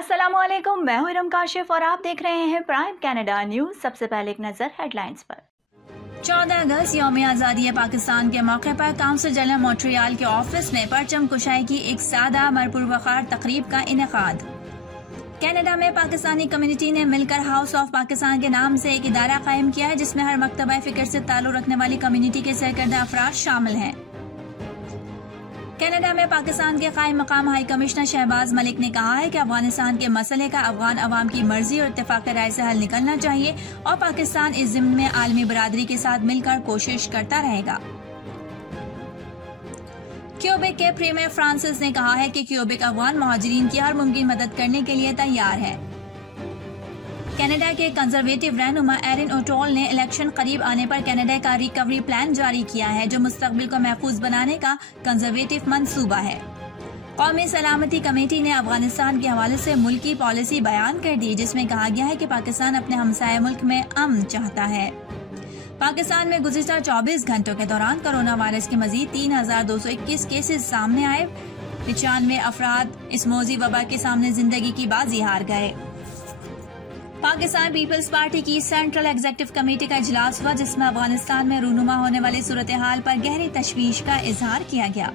अस्सलामुअलैकुम, मैं हूं इरम काशिफ और आप देख रहे हैं प्राइम कनाडा न्यूज। सबसे पहले एक नजर हेडलाइंस पर। 14 अगस्त यौम आज़ादी पाकिस्तान के मौके पर काउंसिल जनरल मॉन्ट्रियल के ऑफिस में परचम कुशाई की एक सादा मरपुरवकार तकरीब का इनेकाद। कनाडा में पाकिस्तानी कम्युनिटी ने मिलकर हाउस ऑफ पाकिस्तान के नाम से एक इदारा कायम किया है, जिसमें हर मकतबा फिक्र से ताल्लुक रखने वाली कम्युनिटी के सरकर्दा अफराद शामिल हैं। कनाडा में पाकिस्तान के कायम मकाम हाई कमिश्नर शहबाज मलिक ने कहा है कि अफगानिस्तान के मसले का अफगान अवाम की मर्जी और इत्तेफाक राय से हल निकलना चाहिए और पाकिस्तान इस जिम्न में आलमी बरादरी के साथ मिलकर कोशिश करता रहेगा। क्यूबेक के प्रीमियर फ्रांसिस ने कहा है कि क्यूबेक अफगान मुहाजिरीन की हर मुमकिन मदद करने के लिए तैयार है। कनाडा के कंजर्वेटिव रहनुमा एरिन ओटोल ने इलेक्शन करीब आने पर कनाडा का रिकवरी प्लान जारी किया है, जो मुस्तकबिल को महफूज बनाने का कंजर्वेटिव मंसूबा है। कौमी सलामती कमेटी ने अफगानिस्तान के हवाले से मुल्की पॉलिसी बयान कर दी, जिसमें कहा गया है कि पाकिस्तान अपने हमसाय मुल्क में अमन चाहता है। पाकिस्तान में गुज़िश्ता 24 घंटों के दौरान कोरोना वायरस के मजीद 3221 केसेस सामने आए। 95 अफराद इस मौजी वबा के सामने जिंदगी की बाजी हार गए। पाकिस्तान पीपल्स पार्टी की सेंट्रल एग्जीक्यूटिव कमेटी का इजलास हुआ, जिसमें अफगानिस्तान में रूनुमा होने वाली सूरत हाल पर गहरी तशवीश का इजहार किया गया।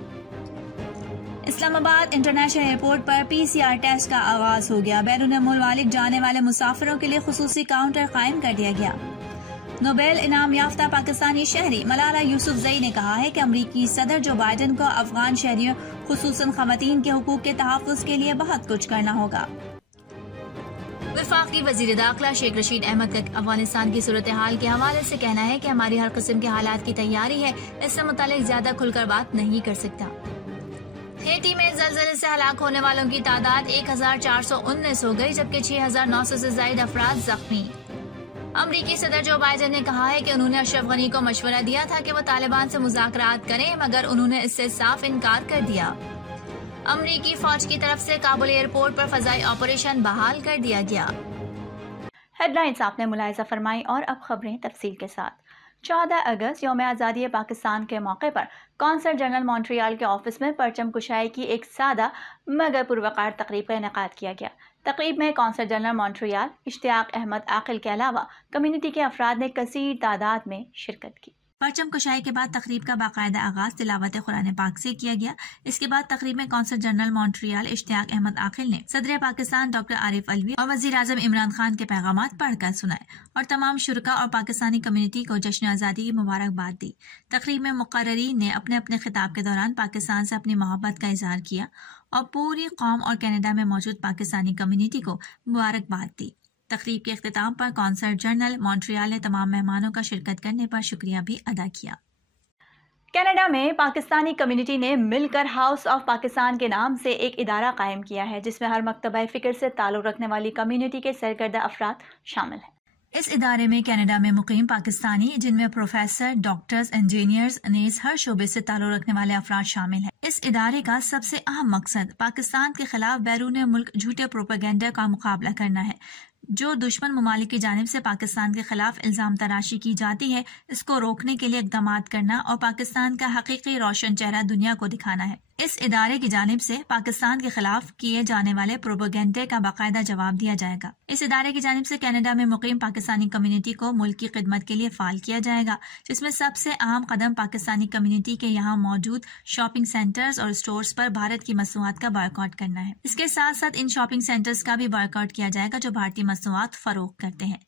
इस्लामाबाद इंटरनेशनल एयरपोर्ट पर PCR टेस्ट का आगाज हो गया। बैरून मुल्क जाने वाले मुसाफिरों के लिए खुसूसी काउंटर कायम कर दिया गया। नोबेल इनाम याफ्ता पाकिस्तानी शहरी मलाला यूसुफजई ने कहा है कि अमरीकी सदर जो बाइडेन को अफगान शहरियों खुसूसन खवातीन के हुकूक के तहफ़्फ़ुज़ के लिए बहुत कुछ करना होगा। वफाकी वजीर दाखिला शेख रशीद अहमद का अफगानिस्तान की सूरत हाल के हवाले से कहना है कि हमारी हर किस्म के हालात की तैयारी है, इससे मुतालिक ज्यादा खुलकर बात नहीं कर सकता। हेटी में जलजले से हलाक होने वालों की तादाद 1419 हो गई, जबकि 6900 से ज्यादा अफराद जख्मी। अमरीकी सदर जो बाइडेन ने कहा है कि उन्होंने अशरफ गनी को मशवरा दिया था कि वो तालिबान से मुज़ाकरात करें, मगर उन्होंने इससे साफ इनकार कर दिया। अमरीकी फौज की तरफ से काबुल एयरपोर्ट पर फजाई ऑपरेशन बहाल कर दिया गया। हेडलाइंस आपने मुलाहिजा फरमाई और अब खबरें तफसील के साथ। 14 अगस्त यौम आज़ादी पाकिस्तान के मौके पर काउंसिल जनरल मॉन्ट्रियल के ऑफिस में परचम कुशाई की एक सादा मगर पुरवकार तकरीब का इनेकाद किया गया। तकरीब में council general Montreal Ishtiaq Ahmed Aqil के अलावा कम्युनिटी के अफराद ने कसीर तादाद में शिरकत की। परचम कुशाई के बाद तकरीब का बाकायदा आगाज तिलावत कुरान पाक से किया गया। इसके बाद तकरीब में council general Montreal Ishtiaq Ahmed Aqil ने सदर पाकिस्तान डॉक्टर आरिफ अलवी और वजीर आजम इमरान खान के पैगामात पढ़कर सुनाए और तमाम शुरका और पाकिस्तानी कम्युनिटी को जश्न आज़ादी की मुबारकबाद दी। तकरीब में मुक़र्ररीन ने अपने अपने खिताब के दौरान पाकिस्तान से अपनी मोहब्बत का इजहार किया और पूरी कौम और कनाडा में मौजूद पाकिस्तानी कम्युनिटी को मुबारकबाद दी। तकरीब के अख्तिताम पर काउंसिल जनरल मॉन्ट्रियल ने तमाम मेहमानों का शिरकत करने पर शुक्रिया भी अदा किया। कनाडा में पाकिस्तानी कम्युनिटी ने मिलकर हाउस ऑफ पाकिस्तान के नाम से एक इदारा कायम किया है, जिसमें हर मकतबा फिक्र से ताल्लुक रखने वाली कम्युनिटी के सरकर्दा अफराद शामिल हैं। इस इदारे में कनाडा में मुकीम पाकिस्तानी, जिनमें प्रोफेसर, डॉक्टर्स, इंजीनियर्स, नेस हर शोबे से ताल्लुक रखने वाले अफराद शामिल हैं। इस इदारे का सबसे अहम मकसद पाकिस्तान के खिलाफ बैरून मुल्क झूठे प्रोपेगेंडा का मुकाबला करना है, जो दुश्मन ममालिक की जानिब से पाकिस्तान के खिलाफ इल्जाम तराशी की जाती है। इसको रोकने के लिए इक़दाम करना और पाकिस्तान का हकीकी रोशन चेहरा दुनिया को दिखाना है। इस इदारे की जानिब से पाकिस्तान के खिलाफ किए जाने वाले प्रोपेगेंडे का बाकायदा जवाब दिया जाएगा। इस इदारे की जानिब से कनाडा में मुकीम पाकिस्तानी कम्युनिटी को मुल्क की खिदमत के लिए फाल किया जाएगा, जिसमें सबसे अहम कदम पाकिस्तानी कम्युनिटी के यहाँ मौजूद शॉपिंग सेंटर्स और स्टोर्स पर भारत की मसनूआत का बॉयकॉट करना है। इसके साथ साथ इन शॉपिंग सेंटर्स का भी बॉयकॉट किया जाएगा जो भारतीय मसनूआत फरोख्त करते हैं।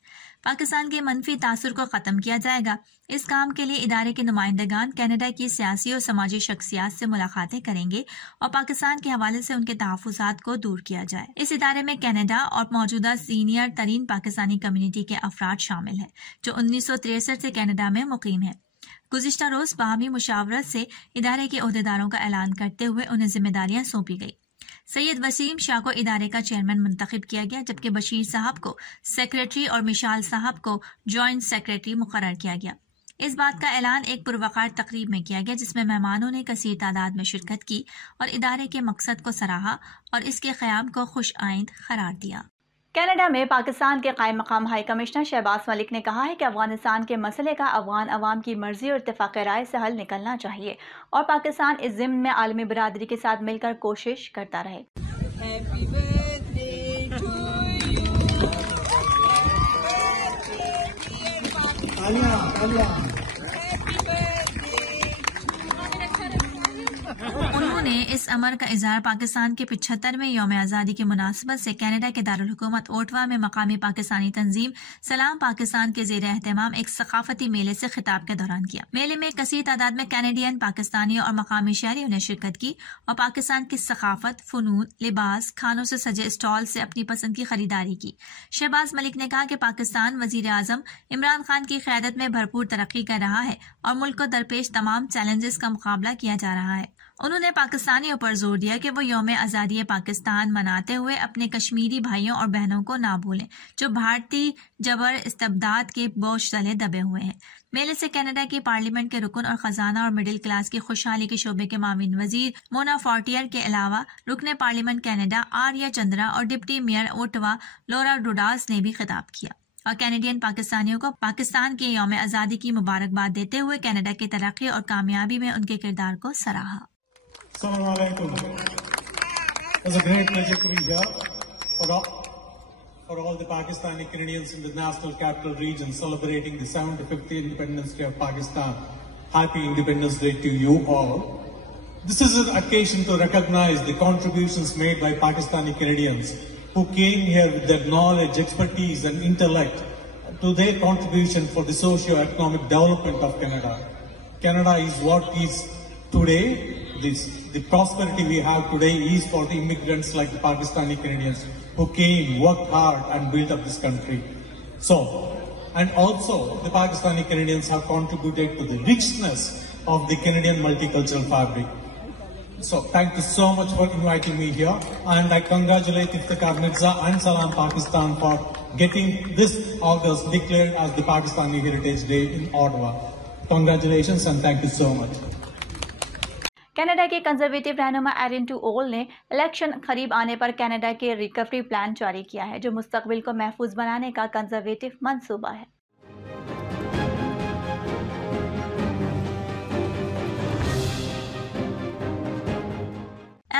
पाकिस्तान के मनफी तासुर को खत्म किया जाएगा। इस काम के लिए इदारे के नुमाइंदगान कनाडा की सियासी और समाजी शख्सियात से मुलाकातें करेंगे और पाकिस्तान के हवाले से उनके तहफ़्फ़ुज़ात को दूर किया जाए। इस इदारे में कनाडा और मौजूदा सीनियर तरीन पाकिस्तानी कम्युनिटी के अफराद शामिल हैं, जो 1963 से कनाडा में मुकीम है। गुज़िश्ता रोज बाहमी मुशावरत से इदारे के ओहदेदारों का ऐलान करते हुए उन्हें जिम्मेदारियां सौंपी गई। सैयद वसीम शाह को इदारे का चेयरमैन मुंतखब किया गया, जबकि बशीर साहब को सेक्रेटरी और मिशाल साहब को जॉइंट सेक्रेटरी मुकर्रर किया गया। इस बात का ऐलान एक पुरवकार तकरीब में किया गया, जिसमें मेहमानों ने कसीर तादाद में शिरकत की और इदारे के मकसद को सराहा और इसके क़याम को खुश आइंद करार दिया। कनाडा में पाकिस्तान के कायम मकाम हाई कमिश्नर शहबाज मलिक ने कहा है कि अफगानिस्तान के मसले का अफगान अवाम की मर्जी और इत्तेफाक राय से हल निकलना चाहिए और पाकिस्तान इस जिम्न में आलमी बरादरी के साथ मिलकर कोशिश करता रहे। उन्होंने इस अमर का इजहार पाकिस्तान के 75वें यौम आज़ादी की मुनासबत से कनाडा के दारुल हुकूमत ओटवा में मकामी पाकिस्तानी तंजीम सलाम पाकिस्तान के ज़ेर एहतमाम एक सकाफती मेले से खिताब के दौरान किया। मेले में कसीर तादाद में कैनेडियन, पाकिस्तानी और मकामी शहरियों ने शिरकत की और पाकिस्तान की सकाफत, फ़नून, लिबास, खानों से सजे स्टॉल से अपनी पसंद की खरीदारी की। शहबाज मलिक ने कहा कि पाकिस्तान वज़ीर आज़म इमरान खान की क़यादत में भरपूर तरक्की कर रहा है और मुल्क को दरपेश तमाम चैलेंजेस का मुकाबला किया जा रहा है। उन्होंने पाकिस्तानियों पर जोर दिया कि वो यौम आज़ादी पाकिस्तान मनाते हुए अपने कश्मीरी भाइयों और बहनों को ना भूलें जो भारतीय जबर इस्तबदाद के बोझ तले दबे हुए हैं। मेले से कनाडा की पार्लियामेंट के रुकन और खजाना और मिडिल क्लास की खुशहाली के शोबे के मामिन वजीर मोना फोर्टियर के अलावा रुकने पार्लियामेंट कनाडा आर्या चंद्रा और डिप्टी मेयर ओटवा लोरा डुडास ने भी खिताब किया और कैनेडियन पाकिस्तानियों को पाकिस्तान के यौम आज़ादी की मुबारकबाद देते हुए कनाडा की तरक्की और कामयाबी में उनके किरदार को सराहा। Assalamu alaikum. It's a great pleasure to be here for all the Pakistani Canadians in the National Capital Region celebrating the 75th Independence Day of Pakistan. Happy Independence Day to you all. This is an occasion to recognize the contributions made by Pakistani Canadians who came here with their knowledge, expertise and intellect to their contribution for the socio-economic development of Canada. Canada is what is today. The prosperity we have today is for the immigrants like the Pakistani Canadians who came, worked hard and built up this country. So, and also the Pakistani Canadians have contributed to the richness of the Canadian multicultural fabric. So, thank you so much for inviting me here, and I congratulate Iftikhar Mirza and Salam Pakistan for getting this August declared as the Pakistani Heritage Day in Ottawa. Congratulations and thank you so much. Canada के conservative रहनुमा Erin to ओल ने election करीब आने पर Canada के recovery plan जारी किया है जो मुस्तकबिल को महफूज बनाने का कंजर्वेटिव मंसूबा है।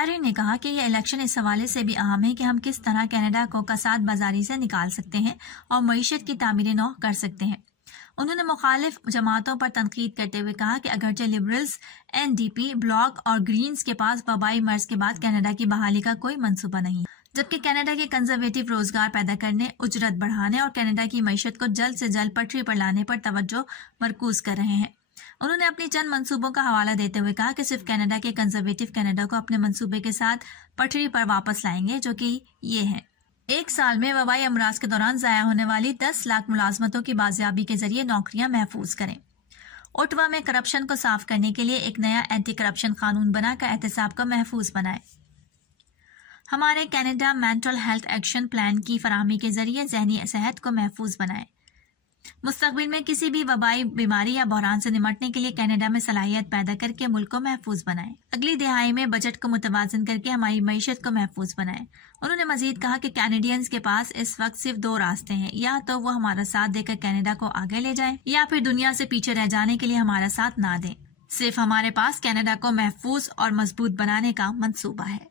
एरिन ने कहा कि यह इलेक्शन इस हवाले से भी अहम है कि हम किस तरह कनाडा को कसाद बाजारी से निकाल सकते हैं और मईशत की तामीर नौ कर सकते हैं। उन्होंने मुखालिफ जमातों पर तनकीद करते हुए कहा कि अगरचे लिबरल्स, एनडीपी, ब्लॉक और ग्रीन्स के पास वबाई मर्ज के बाद कनाडा की बहाली का कोई मंसूबा नहीं, जबकि कनाडा के कंजर्वेटिव रोजगार पैदा करने, उजरत बढ़ाने और कनाडा की मईशत को जल्द से जल्द पटरी पर लाने पर तवज्जो मरकूज कर रहे हैं। उन्होंने अपनी चंद मंसूबों का हवाला देते हुए कहा कि सिर्फ कनाडा के कंजर्वेटिव कनाडा को अपने मंसूबे के साथ पटरी पर वापस लाएंगे, जो कि ये है। एक साल में वबाई अमराज के दौरान ज़ाया होने वाली 10 लाख मुलाजमतों की बाजियाबी के जरिए नौकरियां महफूज करें। ओटवा में करप्शन को साफ करने के लिए एक नया एंटी करप्शन कानून बनाकर एहतसाब को महफूज बनाए। हमारे Canada mental health action plan की फराहमी के जरिए जहनी सेहत को महफूज बनाए। मुस्तकबिल में किसी भी वबाई बीमारी या बहरान से निमटने के लिए कनाडा में सलाहियत पैदा करके मुल्क को महफूज बनाए। अगली दिहाई में बजट को मुतवाजन करके हमारी मईशत को महफूज बनाए। उन्होंने मजीद कहा कि कैनेडियंस के पास इस वक्त सिर्फ 2 रास्ते हैं, या तो वो हमारा साथ देकर कनाडा को आगे ले जाएं या फिर दुनिया से पीछे रह जाने के लिए हमारा साथ ना दें। सिर्फ हमारे पास कनाडा को महफूज और मजबूत बनाने का मंसूबा है।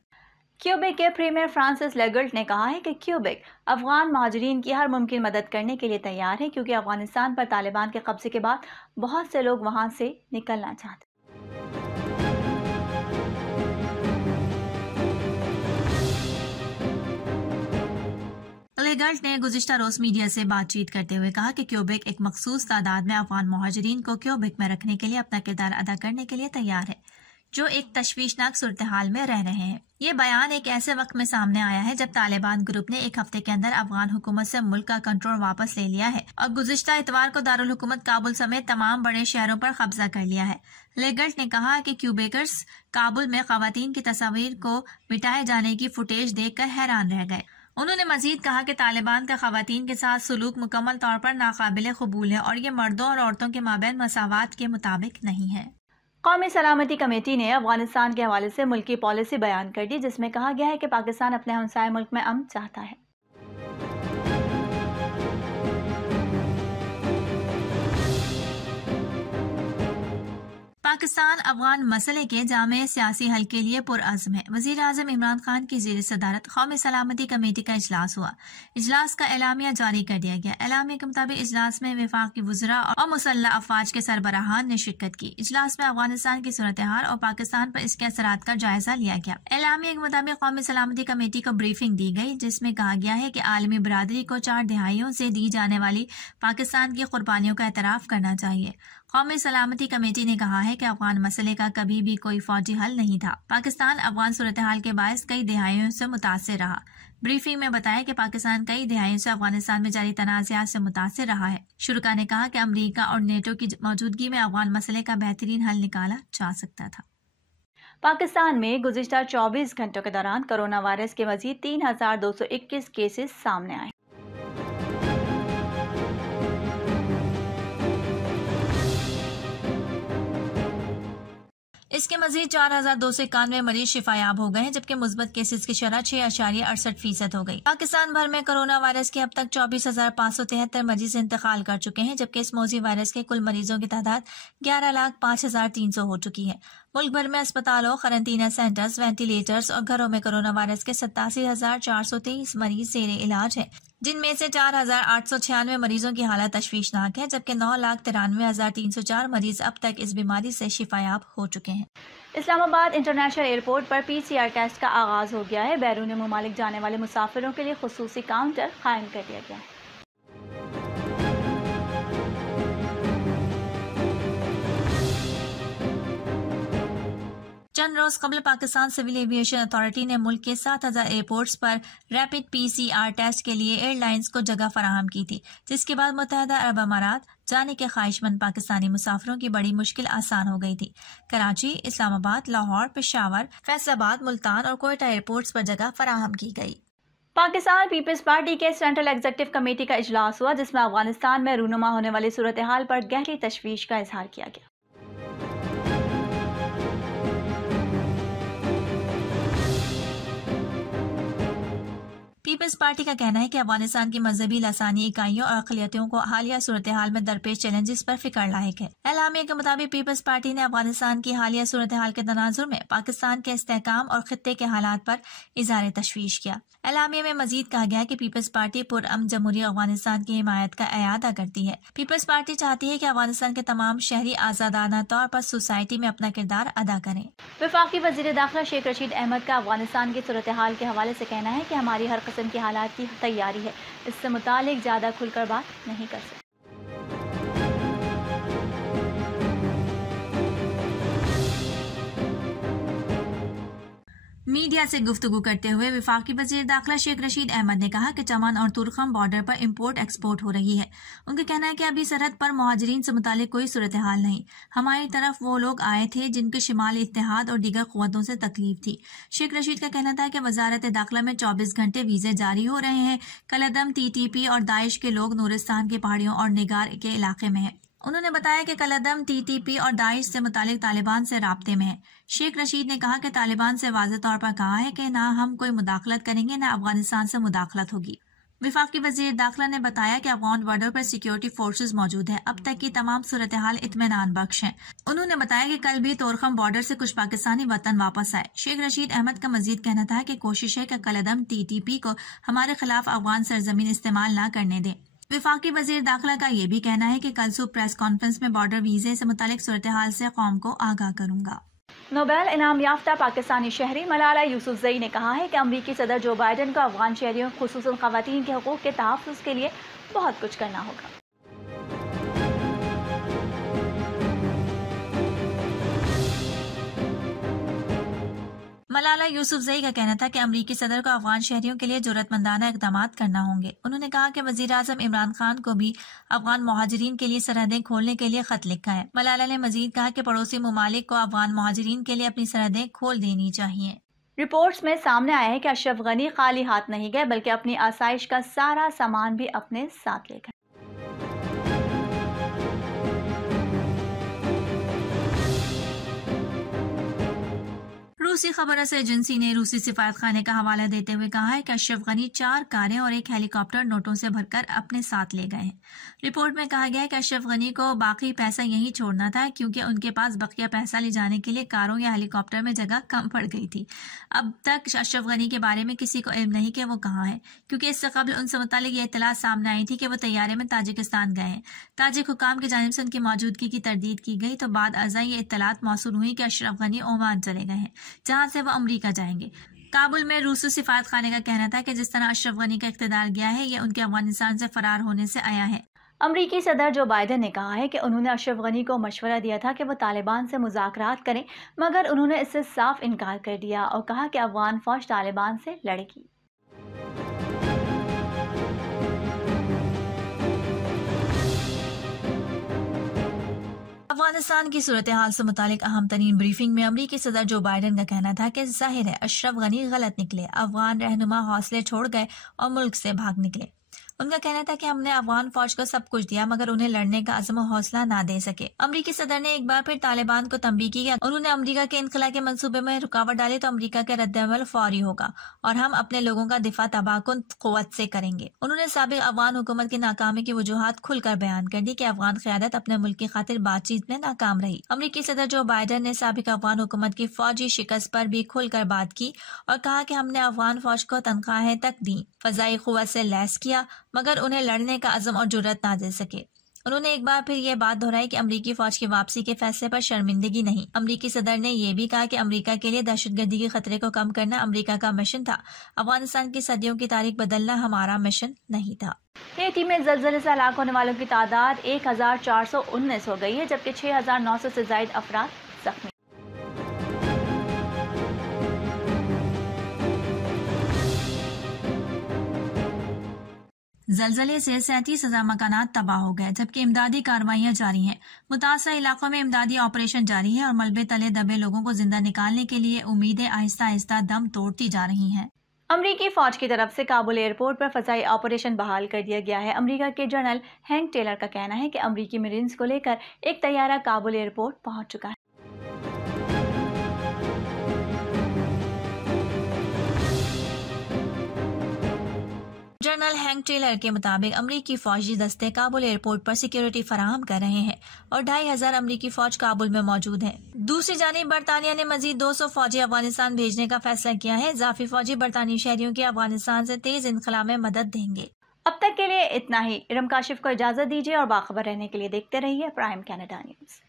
क्यूबेक के प्रीमियर फ्रांसिस लेगर्ट ने कहा है कि क्यूबेक अफगान महाजरीन की हर मुमकिन मदद करने के लिए तैयार है, क्योंकि अफगानिस्तान पर तालिबान के कब्जे के बाद बहुत से लोग वहां से निकलना चाहते। लेगर्ट ने गुज़िश्ता रोज मीडिया से बातचीत करते हुए कहा कि क्यूबेक एक मखसूस तादाद में अफगान महाजरीन को क्यूबेक में रखने के लिए अपना किरदार अदा करने के लिए तैयार है, जो एक तशवीशनाक सूरत हाल में रह रहे हैं। ये बयान एक ऐसे वक्त में सामने आया है जब तालिबान ग्रुप ने एक हफ्ते के अंदर अफगान हुकूमत से मुल्क का कंट्रोल वापस ले लिया है और गुज़िश्ता इतवार को दारुल हुकूमत काबुल समेत तमाम बड़े शहरों पर कब्जा कर लिया है। लेगर्ट ने कहा कि क्यूबेकर्स काबुल में खवातीन की तस्वीर को मिटाए जाने की फुटेज देखकर हैरान रह गए। उन्होंने मजीद कहा कि तालिबान का खवातीन के साथ सलूक मुकम्मल तौर पर नाकाबिले कबूल है और ये मर्दों और औरतों के माबैन मसावात के मुताबिक नहीं है। कौमी सलामती कमेटी ने अफगानिस्तान के हवाले से मुल्की पॉलिसी बयान कर दी, जिसमें कहा गया है कि पाकिस्तान अपने हमसाय मुल्क में अमन चाहता है। पाकिस्तान अफगान मसले के जामे सियासी हल के लिए पुरअज़्म है। वज़ीर आज़म इमरान खान की ज़ेर सदारत कौमी सलामती कमेटी का इजलास हुआ। इजलास का एलामिया जारी कर दिया गया। एलामिया के मुताबिक इजलास में वफाकी वज़रा और मुसल्लह अफ़वाज के सरबराहान ने शिरकत की। इजलास में अफगानिस्तान की सूरत हाल और पाकिस्तान पर इसके असरात का जायजा लिया गया। एलामिया के मुताबिक कौमी सलामती कमेटी को ब्रीफिंग दी गई, जिसमें कहा गया है कि आलमी बरादरी को 4 दहाइयों से दी जाने वाली पाकिस्तान की कुर्बानियों का एतराफ़ करना चाहिए। कौमी सलामती कमेटी ने कहा है कि अफगान मसले का कभी भी कोई फौजी हल नहीं था। पाकिस्तान अफगान सूरत हाल के बायस कई दहाइयों से मुतासिर रहा। ब्रीफिंग में बताया कि पाकिस्तान कई दहाइयों से अफगानिस्तान में जारी तनाज़ात से मुतासिर रहा है। शुरा ने कहा कि अमरीका और नेटो की मौजूदगी में अफगान मसले का बेहतरीन हल निकाला जा सकता था। पाकिस्तान में गुज़िश्ता 24 घंटों के दौरान कोरोना वायरस के मजीद 3221 केसेस सामने आए। इसके मजीद 4291 मरीज शिफायाब हो गए हैं, जबकि मुस्बत केसेस की शरह 6.68% हो गई। पाकिस्तान भर में कोरोना वायरस के अब तक 24,573 मरीज इंतकाल कर चुके हैं, जबकि इस मौजी वायरस के कुल मरीजों की तादाद 11,05,300 हो चुकी है। मुल्क भर में अस्पतालों, क्वारंटीना सेंटर्स, वेंटिलेटर्स और घरों में कोरोना वायरस के 87,423 मरीज जेर इलाज हैं, जिनमें से 4,896 मरीजों की हालत तशवीशनाक है, जबकि 9,93,304 मरीज अब तक इस बीमारी से शिफायाब हो चुके हैं। इस्लामाबाद इंटरनेशनल एयरपोर्ट पर PCR टेस्ट का आगाज हो गया है। बैरून मुमालिक जाने वाले मुसाफिरों के लिए खुसूसी काउंटर कायम कर दिया गया है। चंद रोज कबल पाकिस्तान सिविल एविएशन अथॉरिटी ने मुल्क के 7,000 एयरपोर्ट्स पर रैपिड PCR टेस्ट के लिए एयरलाइंस को जगह फराहम की थी, जिसके बाद मुत्तहदा अरब अमारात जाने के ख्वाहिशमंद पाकिस्तानी मुसाफिरों की बड़ी मुश्किल आसान हो गई थी। कराची, इस्लामाबाद, लाहौर, पेशावर, फैसलाबाद, मुल्तान और कोयटा एयरपोर्ट्स पर जगह फराहम की गई। पाकिस्तान पीपल्स पार्टी के सेंट्रल एग्जीक्यूटिव कमेटी का इजलास हुआ, जिसमें अफगानिस्तान में रूनुमा होने वाली सूरत हाल पर गहरी तशवीश का इजहार किया गया। पीपल्स पार्टी का कहना है कि अफगानिस्तान की मजहबी लसानी इकाइयों और अक़लियतों को हालिया सूरत हाल में दरपेश चैलेंजेस पर फिक्र लायक है। एलामिया के मुताबिक पीपल्स पार्टी ने अफगानिस्तान की हालिया सूरत हाल के तनाजुर में पाकिस्तान के इस्तेहकाम और खित्ते के हालात पर इज़हार तशवीश किया। एलामिया में मजीद कहा गया कि पीपल्स पार्टी पुरअमन जमहूरी अफगानिस्तान की हिमायत का अयादा करती है। पीपल्स पार्टी चाहती है कि अफगानिस्तान के तमाम शहरी आज़ादाना तौर पर सोसाइटी में अपना किरदार अदा करें। वफाकी वज़ीर दाखिला शेख रशीद अहमद का अफगानिस्तान की सूरत हाल के हवाले से कहना है कि हमारी हर किस्म की हालात की तैयारी है, इससे मुतालिक ज्यादा खुलकर बात नहीं कर सकते। मीडिया से गुफ्तगू करते हुए वफाकी वज़ीर दाखिला शेख रशीद अहमद ने कहा कि चमन और तुरखम बॉर्डर पर इम्पोर्ट एक्सपोर्ट हो रही है। उनका कहना है कि अभी सरहद पर मुहाजिरीन से मुतालिक कोई सूरत हाल नहीं। हमारी तरफ वो लोग आए थे जिनके शिमाली इत्तेहाद और दीगर क़ुव्वतों से तकलीफ थी। शेख रशीद का कहना था कि वजारत दाखिला में 24 घंटे वीज़े जारी हो रहे हैं। कलअदम, TTP और दाइश के लोग नूरिस्तान की पहाड़ियों और निगार के इलाके में हैं। उन्होंने बताया कि कलअदम, TTP और दाइश से मुतालिक तालिबान से राब्ते में है। शेख रशीद ने कहा कि तालिबान से वाज़ेह तौर पर कहा है कि ना हम कोई मुदाखलत करेंगे, ना अफगानिस्तान से मुदाखलत होगी। वफाकी वज़ीर दाखिला ने बताया कि अफगान बॉर्डर पर सिक्योरिटी फोर्सेज मौजूद है। अब तक की तमाम सूरत हाल इत्मीनान बख्श है। उन्होंने बताया कि कल भी तोरखम बॉर्डर से कुछ पाकिस्तानी वतन वापस आए। शेख रशीद अहमद का मजीद कहना था कि कोशिश है कि कलअदम, TTP को हमारे खिलाफ अफगान सरजमीन इस्तेमाल न करने दें। वफाकी वज़ीर दाखिला का यह भी कहना है कि कल सुबह प्रेस कॉन्फ्रेंस में बॉर्डर वीजे से मुतालिक सूरत हाल से कौम को आगाह करूंगा। नोबेल इनाम याफ्ता पाकिस्तानी शहरी मलाला यूसुफजई ने कहा है कि अमरीकी सदर जो बाइडन को अफगान शहरियों, खुसूसन खवातीन के हकूक़ के तहफ़्फ़ुज़ के लिए बहुत कुछ करना होगा। मलाला यूसुफजई का कहना था कि अमरीकी सदर को अफगान शहरियों के लिए जरूरतमंदाना इक़दामात करना होंगे। उन्होंने कहा कि वज़ीर आज़म इमरान खान को भी अफगान मुहाजिरीन के लिए सरहदें खोलने के लिए खत लिखा है। मलाला ने मजीद कहा कि पड़ोसी ममालिक को अफगान मुहाजिरीन के लिए अपनी सरहदें खोल देनी चाहिए। रिपोर्ट्स में सामने आया है कि अशरफ गनी खाली हाथ नहीं गए, बल्कि अपनी आसाइश का सारा सामान भी अपने साथ ले गए। रूसी खबर एजेंसी ने रूसी सिफारत खाने का हवाला देते हुए कहा है कि अशरफ गनी 4 कारें और एक हेलीकॉप्टर नोटों से भरकर अपने साथ ले गए हैं। रिपोर्ट में कहा गया है कि अशरफ गनी को बाकी पैसा यहीं छोड़ना था क्योंकि उनके पास बकिया पैसा ले जाने के लिए कारों या हेलीकॉप्टर में जगह कम पड़ गई थी। अब तक अशरफ गनी के बारे में किसी को इल्म नहीं कि वो कहाँ है, क्योंकि इससे कबल उनसे मुतालिक ये इत्तला सामने आई थी कि वो तैयारे में ताजिकिस्तान गए हैं। ताजिक हुकाम की जानिब से उनकी मौजूदगी की तरदीद की गई तो बाद अज़ा ये इत्तलात मौसूल हुई कि अशरफ गनी ओमान चले गए हैं, जहां से वो अमरीका जाएंगे। काबुल में रूसी सिफारत खाने का कहना था कि जिस तरह अशरफ गनी का इख्तिदार गया है ये उनके अफगानिस्तान से फरार होने से आया है। अमरीकी सदर जो बाइडन ने कहा है कि उन्होंने अशरफ गनी को मशवरा दिया था कि वो तालिबान से मुज़ाकरात करें, मगर उन्होंने इससे साफ इनकार कर दिया और कहा कि अफगान फौज तालिबान से लड़ेगी। अफगानिस्तान की सूरत हाल से मुतालिक अहम तरीन ब्रीफिंग में अमरीकी सदर जो बाइडन का कहना था कि जाहिर है अशरफ गनी गलत निकले, अफगान रहनुमा हौसले छोड़ गए और मुल्क से भाग निकले। उनका कहना था कि हमने अफगान फौज को सब कुछ दिया मगर उन्हें लड़ने का अज़्म और हौसला ना दे सके। अमरीकी सदर ने एक बार फिर तालिबान को तंबीह की कि उन्होंने अमरीका के इनखला के मंसूबे में रुकावट डाली तो अमरीका के रद्द-ए-अमल फौरी होगा और हम अपने लोगों का दिफा तबाकुन कुव्वत से करेंगे। उन्होंने साबिक अफगान हुकूमत की नाकामी की वजूहात खुलकर बयान कर दी कि अफगान क़यादत अपने मुल्क की खातिर बातचीत में नाकाम रही। अमरीकी सदर जो बाइडन ने साबिक अफगान हुकूमत की फौजी शिकस्त पर भी खुलकर बात की और कहा कि हमने अफगान फौज को तनख्वाहें तक दी, फजाई कुव्वत से लैस किया मगर उन्हें लड़ने का अज़्म और जुर्रत ना दे सके। उन्होंने एक बार फिर ये बात दोहराई कि अमरीकी फौज की वापसी के फैसले पर शर्मिंदगी नहीं। अमरीकी सदर ने यह भी कहा कि अमरीका के लिए दहशतगर्दी के खतरे को कम करना अमरीका का मिशन था, अफगानिस्तान की सदियों की तारीख बदलना हमारा मिशन नहीं था। हेटी में ज़लज़ले से हलाक होने वालों की तादाद 1419 हो गई है, जबकि 6900 से ज़ायद अफराद जख्मी। जलजले से 37,000 मकानात तबाह हो गए, जबकि इमदादी कार्रवाइयां जारी हैं। मुतासर इलाकों में इमदादी ऑपरेशन जारी है और मलबे तले दबे लोगों को जिंदा निकालने के लिए उम्मीदें आहिस्ता आहिस्ता दम तोड़ती जा रही हैं। अमरीकी फौज की तरफ से काबुल एयरपोर्ट पर फ़ज़ाई ऑपरेशन बहाल कर दिया गया है। अमरीका के जनरल हैंक टेलर का कहना है कि अमरीकी मरीन्स को लेकर एक तैयारा काबुल एयरपोर्ट पहुंच चुका है। जनरल हैंक टेलर के मुताबिक अमरीकी फौजी दस्ते काबुल एयरपोर्ट पर सिक्योरिटी फराहम कर रहे हैं और 2,500 अमरीकी फौज काबुल में मौजूद है। दूसरी जानिब बरतानिया ने मजीद 200 फौजी अफगानिस्तान भेजने का फैसला किया है। इजाफी फौजी बरतानी शहरियों की अफगानिस्तान से तेज इनखला में मदद देंगे। अब तक के लिए इतना ही। इरम काशिफ को इजाजत दीजिए और बाखबर रहने के लिए देखते रहिए प्राइम कनाडा न्यूज़।